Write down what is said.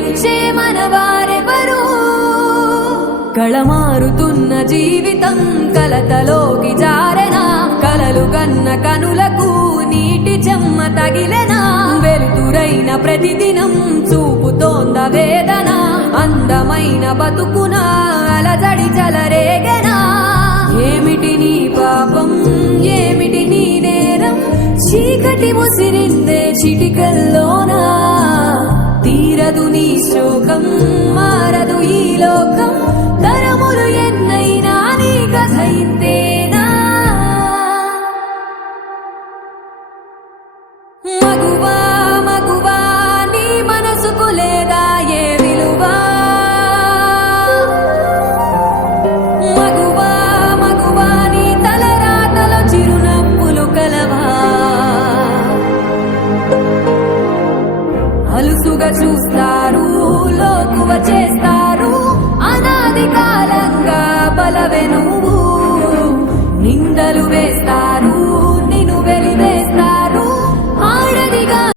ప్రేమించే మన వారెవరు కళమారుతున్న జీవితం కలతలోకి జారనా కలలు కన్న కనులకు నీటి చెమ్మ తగిలనా వెలుతురైన ప్రతిదినం చూపుతోంద వేదన అందమైన బతుకున అలజడి చలరేగనా ఏమిటి నీ పాపం ఏమిటి నీ నేరం చీకటి ముసిరిందే చిటికల్లో చూపుగా చూస్తారు లోకువ చేస్తారు అనాది కాలంగా బలవెను నిందలు వేస్తారు.